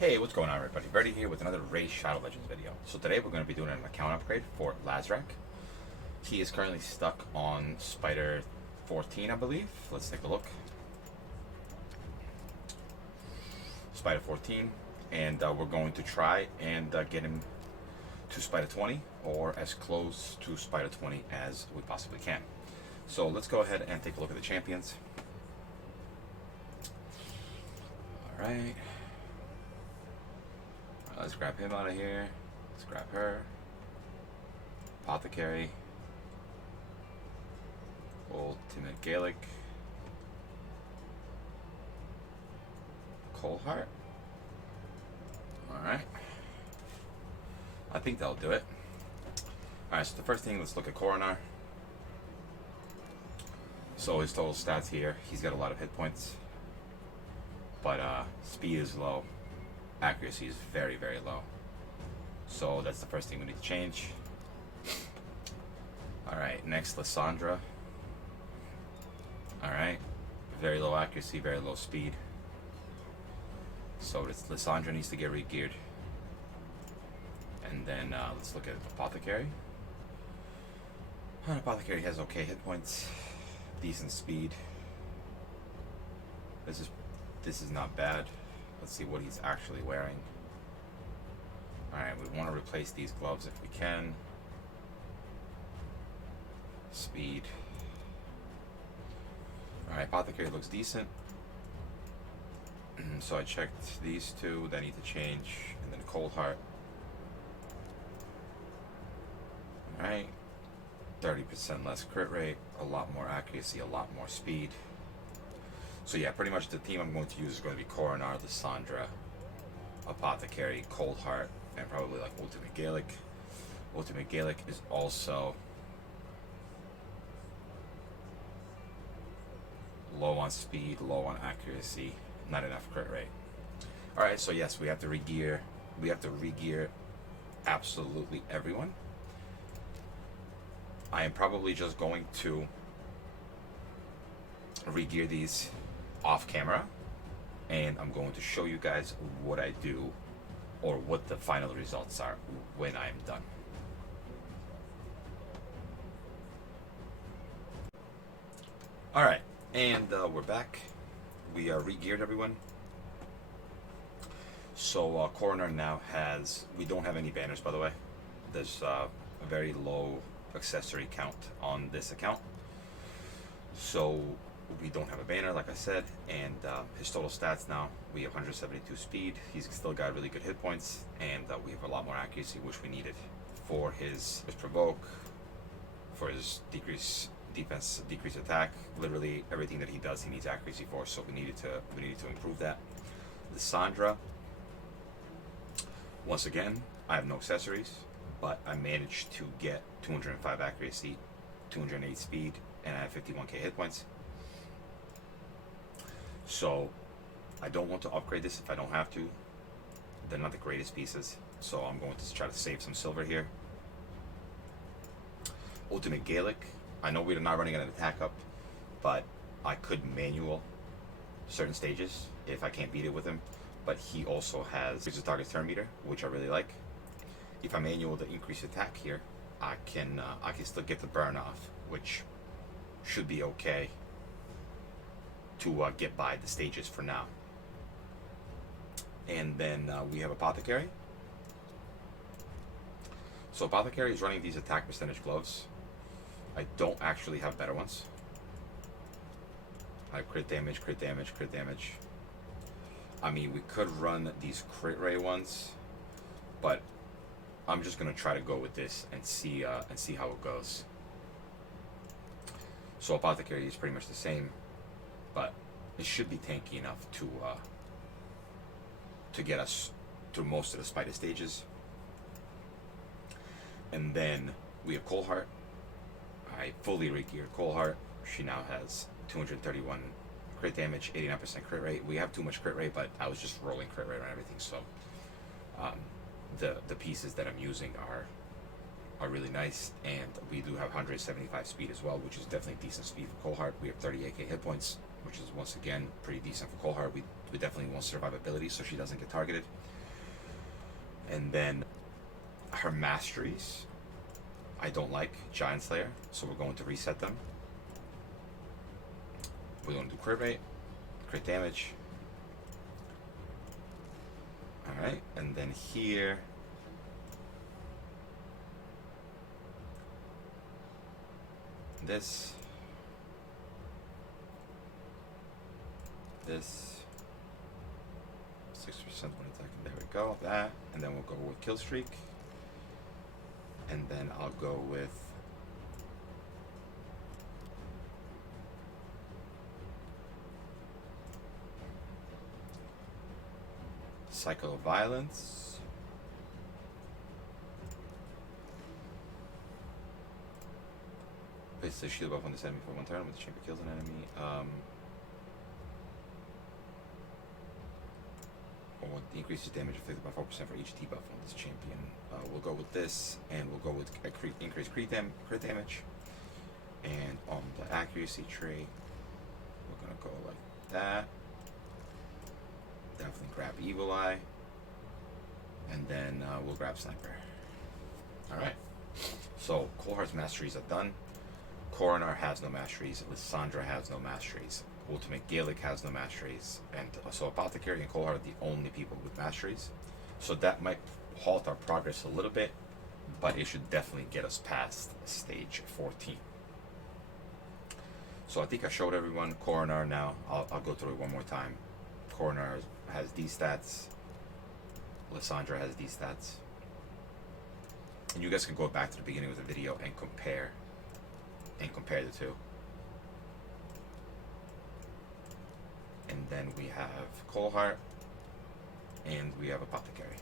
Hey, what's going on, everybody? Verdi here with another Ray Shadow Legends video. So today we're going to be doing an account upgrade for Lazrak. He is currently stuck on Spider 14, I believe. Let's take a look. Spider 14, and we're going to try and get him to Spider 20, or as close to Spider 20 as we possibly can. So let's go ahead and take a look at the champions. Alright. Let's grab him out of here. Let's grab her. Apothecary. Ultimate Gaelic. Cold Heart. Alright. I think that'll do it. Alright, so the first thing, let's look at Coronar. So his total stats here, he's got a lot of hit points. But speed is low. Accuracy is very, very low. So that's the first thing we need to change. Alright, next, Lysandra. Alright, very low accuracy, very low speed. So Lysandra needs to get regeared. And then let's look at Apothecary. Apothecary has okay hit points, decent speed. This is not bad. Let's see what he's actually wearing. Alright, we want to replace these gloves if we can. Speed. Alright, Apothecary looks decent. So I checked these two that need to change, and then Cold Heart. Alright, 30% less crit rate, a lot more accuracy, a lot more speed. So yeah, pretty much the team I'm going to use is going to be Coronar, Lysandra, Apothecary, Cold Heart, and probably like Ultimate Gaelic. Ultimate Gaelic is also low on speed, low on accuracy, not enough crit rate. Alright, so yes, we have to regear. We have to regear absolutely everyone. I am probably just going to regear these off camera, and I'm going to show you guys what I do or what the final results are when I'm done. Alright, and we're back. We regeared everyone. So Coronar now has, we don't have any banners, by the way. There's a very low accessory count on this account. So we don't have a banner, like I said, and his total stats now, we have 172 speed. He's still got really good hit points, and we have a lot more accuracy, which we needed for his provoke, for his decrease defense, decrease attack. Literally everything that he does, he needs accuracy for. So we needed to improve that. Lysandra, once again, I have no accessories, but I managed to get 205 accuracy, 208 speed, and I have 51k hit points. So I don't want to upgrade this if I don't have to. They're not the greatest pieces, so I'm going to try to save some silver here. Ultimate Gaelic, I know we're not running an attack up, but I could manual certain stages if I can't beat it with him. But he also has his target turn meter, which I really like. If I manual the increased attack here, I can still get the burn off, which should be okay to get by the stages for now. And then we have Apothecary. So Apothecary is running these attack percentage gloves. I don't actually have better ones. I have crit damage, crit damage, crit damage. I mean, we could run these crit ray ones, but I'm just gonna try to go with this and see how it goes. So Apothecary is pretty much the same, but it should be tanky enough to get us through most of the spider stages. And then we have Cold Heart. I fully regeared Cold Heart. She now has 231 crit damage, 89% crit rate. We have too much crit rate, but I was just rolling crit rate on everything. So the pieces that I'm using are really nice, and we do have 175 speed as well, which is definitely decent speed for Cold Heart. We have 38k hit points, which is once again pretty decent for Cold Heart. We we definitely want survivability so she doesn't get targeted. And then her masteries, I don't like Giant Slayer, so we're going to reset them. We're going to do crit rate, crit damage. Alright, and then here, this, 6% when attacking, there we go, that, and then we'll go with kill streak, and then I'll go with cycle of violence, place the shield buff on this enemy for one turn when the champion kills an enemy. Or increases damage inflicted by 4% for each debuff on this champion. We'll go with this, and we'll go with increased crit damage. And on the accuracy tree, we're gonna go like that. Definitely grab Evil Eye, and then we'll grab Sniper. Alright, so Coldheart's masteries are done. Coronar has no masteries, Lysandra has no masteries, Ultimate Gaelic has no masteries, and so Apothecary and Coldheart are the only people with masteries. So that might halt our progress a little bit, but it should definitely get us past stage 14. So I think I showed everyone Coronar now. I'll go through it one more time. Coronar has these stats, Lysandra has these stats. And you guys can go back to the beginning of the video and compare the two. And then we have Coldheart, and we have Apothecary.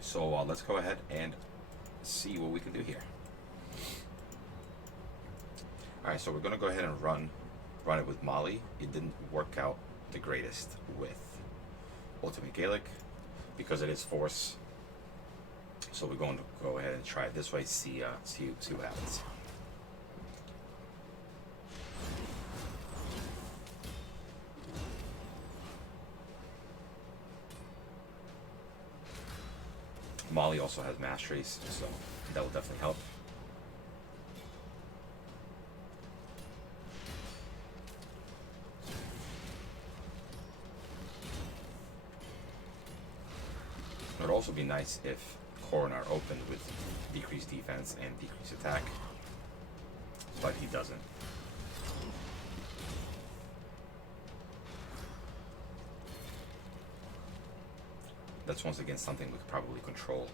So let's go ahead and see what we can do here. Alright, so we're going to go ahead and run it with Molly. It didn't work out the greatest with Ultimate Gaelic because it is force. So we're going to go ahead and try it this way, see what happens. Molly also has masteries, so that will definitely help. It would also be nice if Coronar opened with decreased defense and decreased attack, but he doesn't. That's once again something we could probably control.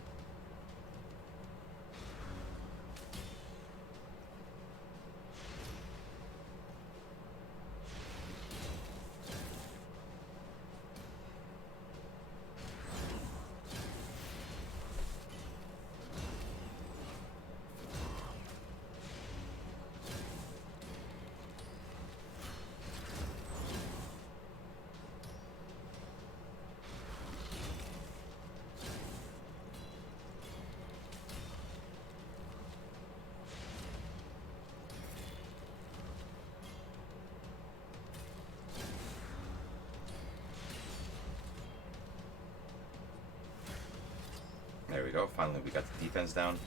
There we go, finally we got the defense down.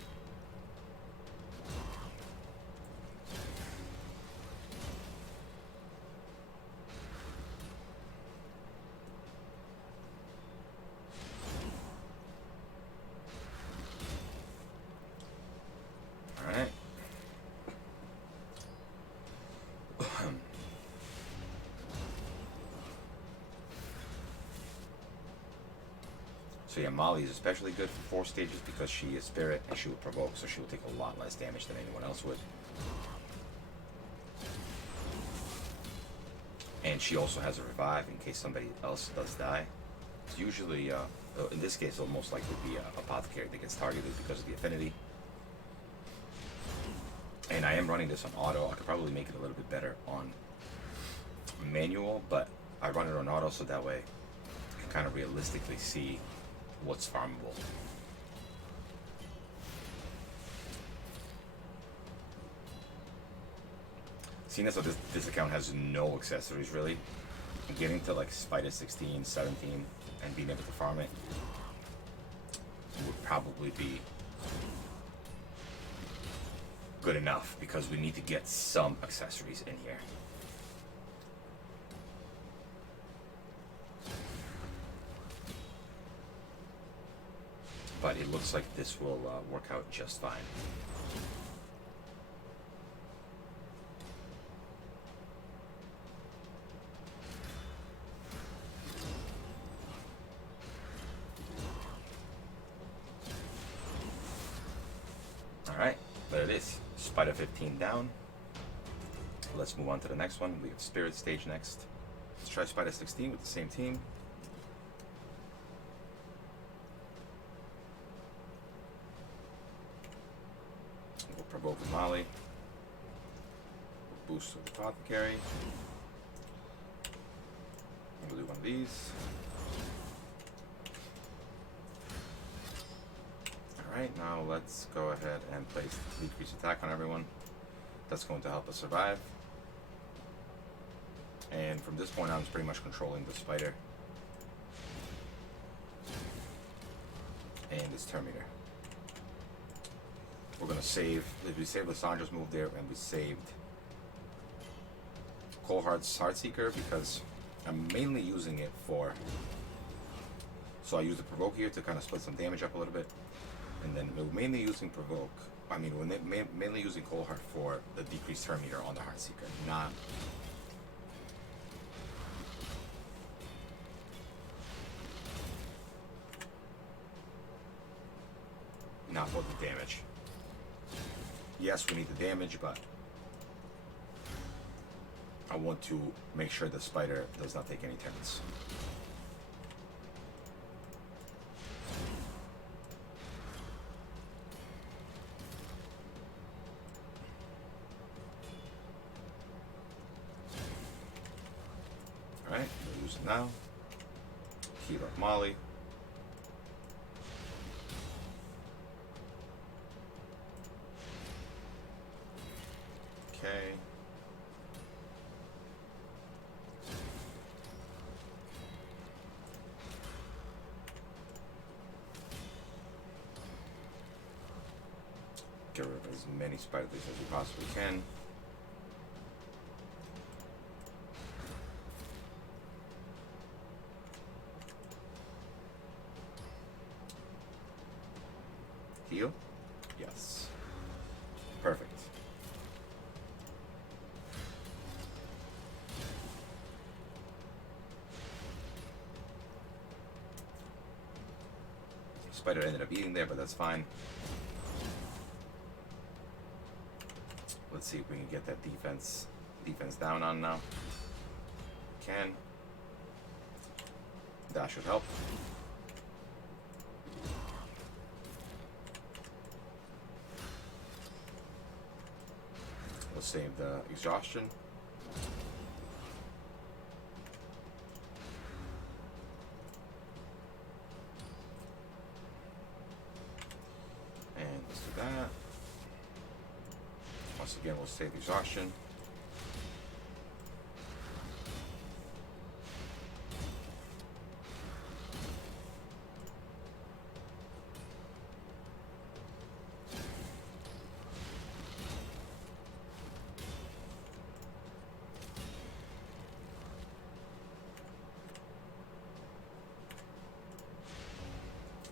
Alright. So yeah, Molly is especially good for 4 stages because she is Spirit and she will provoke, so she will take a lot less damage than anyone else would. And she also has a revive in case somebody else does die. It's usually, in this case, it'll most likely be Apothecary that gets targeted because of the affinity. And I am running this on auto. I could probably make it a little bit better on manual, but I run it on auto so that way I can kind of realistically see what's farmable. Seeing as though this account has no accessories really, getting to like Spider 16, 17, and being able to farm it would probably be good enough, because we need to get some accessories in here. But it looks like this will work out just fine. Alright, there it is. Spider 15 down. Let's move on to the next one. We have Spirit Stage next. Let's try Spider 16 with the same team. We'll provoke the Molly. We'll boost the Apothecary. We'll do one of these. Alright, now let's go ahead and place decrease attack on everyone. That's going to help us survive. And from this point on, it's pretty much controlling the spider and its Terminator. We're going to save, we saved Lissandra's move there, and we saved Coldheart's Heartseeker, because I'm mainly using it for, so I use the Provoke here to kind of split some damage up a little bit. And then we're mainly using Provoke, we're mainly using Coldheart for the decreased turn meter on the Heartseeker, not for the damage. Yes, we need the damage, but I want to make sure the spider does not take any turns. Alright, we'll use it now. Heal up Molly. Okay. Get rid of as many spider things as we possibly can. Heal? Yes. Perfect. Spider ended up eating there, but that's fine. Let's see if we can get that defense down on now. Can. That should help. We'll save the exhaustion. And let's do that. Once again, we'll save exhaustion.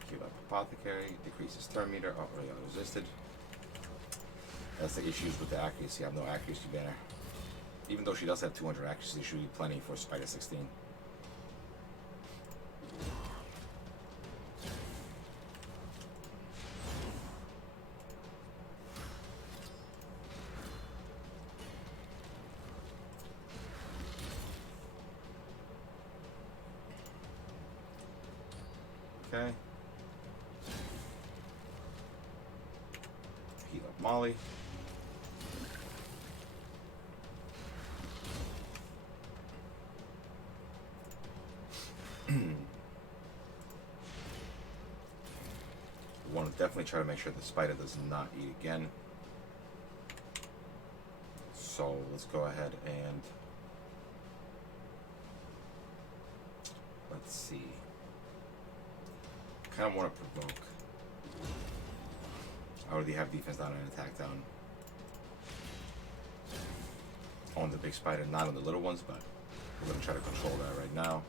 Heal up Apothecary, decreases turn meter. Oh, really resisted. That's the issues with the accuracy. I have no accuracy banner. Even though she does have 200 accuracy, there should be plenty for Spider 16. Okay. Heal up Molly. We want to definitely try to make sure the spider does not eat again. So let's go ahead and let's see. Kind of want to provoke. I already have defense down and attack down on the big spider, not on the little ones, but we're going to try to control that right now.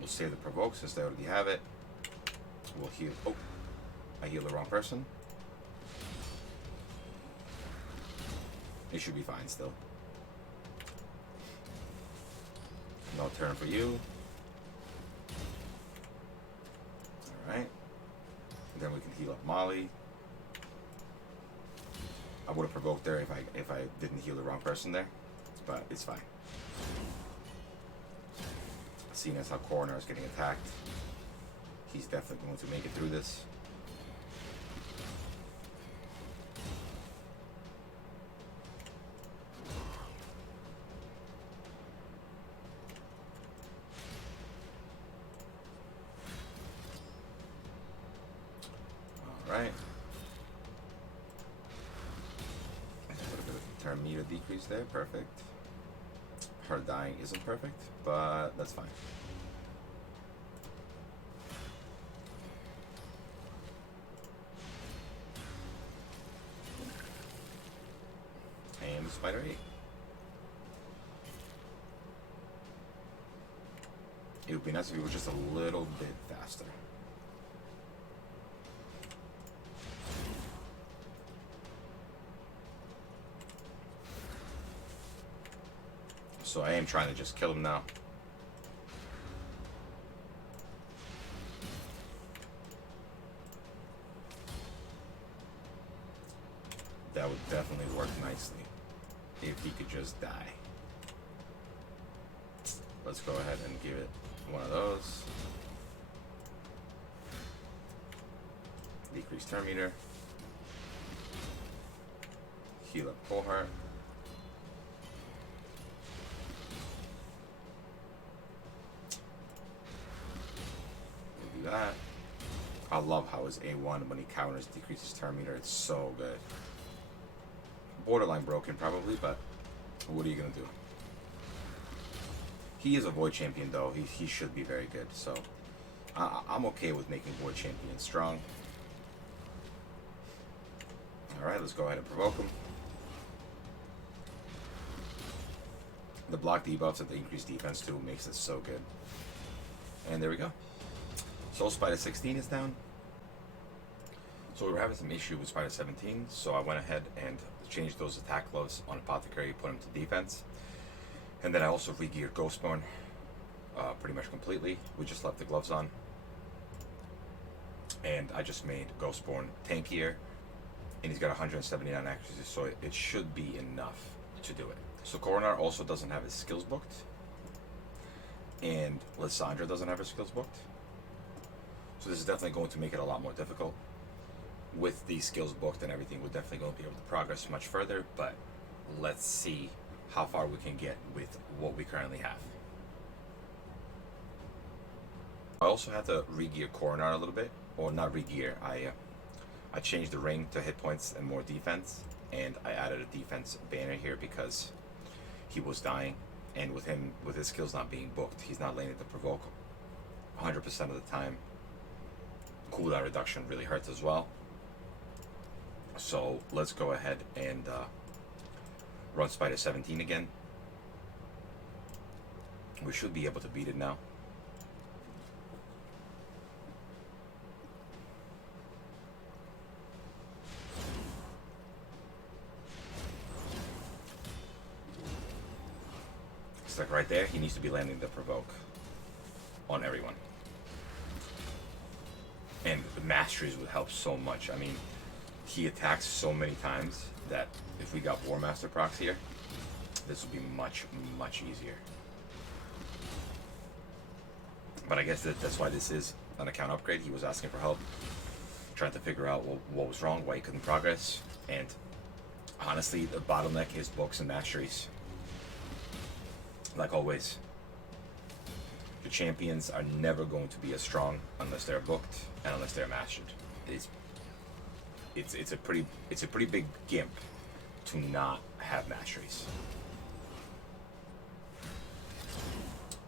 We'll save the provoke since they already have it. We'll heal. Oh, I healed the wrong person. It should be fine still. No turn for you. Alright. Then we can heal up Molly. I would have provoked there if I didn't heal the wrong person there, but it's fine. Seeing as how Coroner is getting attacked, he's definitely going to make it through this. Alright. A little bit of turn meter decrease there, perfect. Her dying isn't perfect, but that's fine. And Spider 8. It would be nice if he was just a little bit faster. So I am trying to just kill him now. That would definitely work nicely if he could just die. Let's go ahead and give it one of those. Decrease turn meter. Heal up cohort. That. I love how his A1 when he counters decreases turn meter. It's so good. Borderline broken probably, but what are you gonna do? He is a Void Champion though. He should be very good. So I'm okay with making Void Champion strong. Alright, let's go ahead and provoke him. The block debuffs and the increased defense too makes it so good. And there we go. Soul Spider 16 is down. So we were having some issue with Spider 17, so I went ahead and changed those attack gloves on Apothecary, put him to defense. And then I also regeared Ghostborn pretty much completely. We just left the gloves on. And I just made Ghostborn tankier. And he's got 179 accuracy, so it should be enough to do it. So Coronar also doesn't have his skills booked. And Lysandra doesn't have her skills booked. So this is definitely going to make it a lot more difficult. With these skills booked and everything, we're definitely going to be able to progress much further, but let's see how far we can get with what we currently have. I also had to regear Coronar a little bit, or not regear, I changed the ring to hit points and more defense, and I added a defense banner here because he was dying, and with him, with his skills not being booked, he's not landing to provoke 100% of the time. Cooldown reduction really hurts as well. So let's go ahead and run Spider 17 again. We should be able to beat it now. It's like right there, he needs to be landing the provoke on everyone. And the masteries would help so much. I mean, he attacks so many times that if we got War Master procs here, this would be much, much easier. But I guess that's why this is an account upgrade. He was asking for help, trying to figure out what was wrong, why he couldn't progress. And honestly, the bottleneck is books and masteries. Like always. The champions are never going to be as strong unless they're booked and unless they're mastered. it's a pretty big gimp to not have masteries.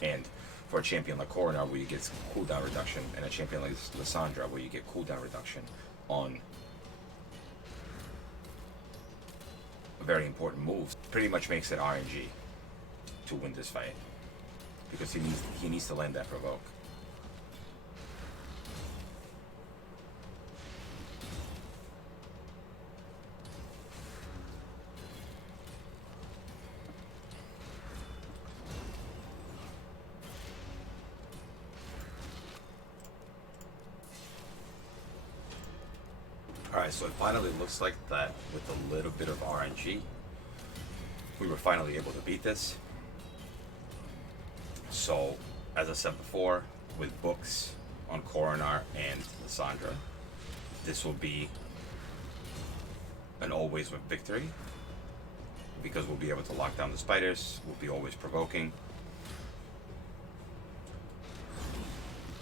And for a champion like Coronar, where you get cooldown reduction, and a champion like Lysandra, where you get cooldown reduction on very important moves, pretty much makes it RNG to win this fight, because he needs to land that provoke. Alright, so it finally looks like that with a little bit of RNG, we were finally able to beat this. So, as I said before, with books on Coronar and Lysandra, this will be an always win victory, because we'll be able to lock down the spiders, we'll be always provoking,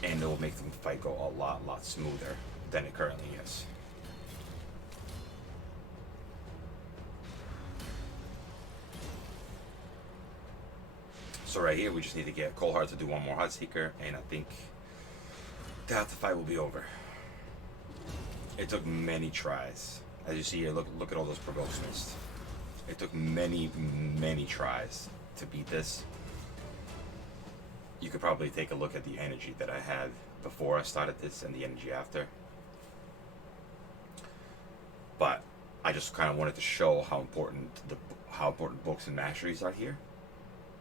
and it will make the fight go a lot smoother than it currently is. So right here, we just need to get Coldheart to do one more Heartseeker, and I think that the fight will be over. It took many tries. As you see here, look at all those provokes missed. It took many tries to beat this. You could probably take a look at the energy that I had before I started this and the energy after. But I just kind of wanted to show how important books and masteries are here.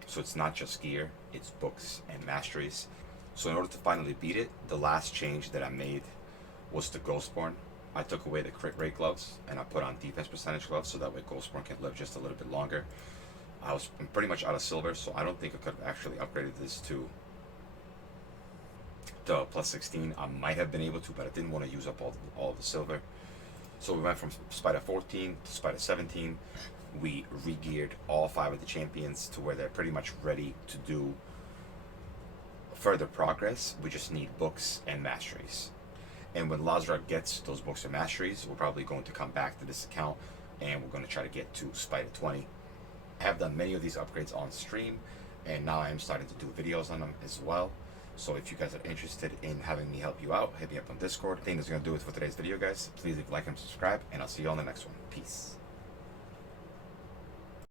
So it's not just gear, it's books and masteries. So in order to finally beat it, the last change that I made was the Ghostborn. I took away the crit rate gloves and I put on defense percentage gloves, so that way Ghostborn can live just a little bit longer. I'm pretty much out of silver, so I don't think I could have actually upgraded this to plus 16. I might have been able to, but I didn't want to use up all the silver. So we went from Spider 14 to Spider 17. We re-geared all 5 of the champions to where they're pretty much ready to do further progress. We just need books and masteries. And when Lazrak gets those books and masteries, we're probably going to come back to this account and we're going to try to get to Spider 20. I have done many of these upgrades on stream, and now I am starting to do videos on them as well. So if you guys are interested in having me help you out, hit me up on Discord. I think that's going to do it for today's video, guys. Please leave a like and subscribe, and I'll see you on the next one. Peace.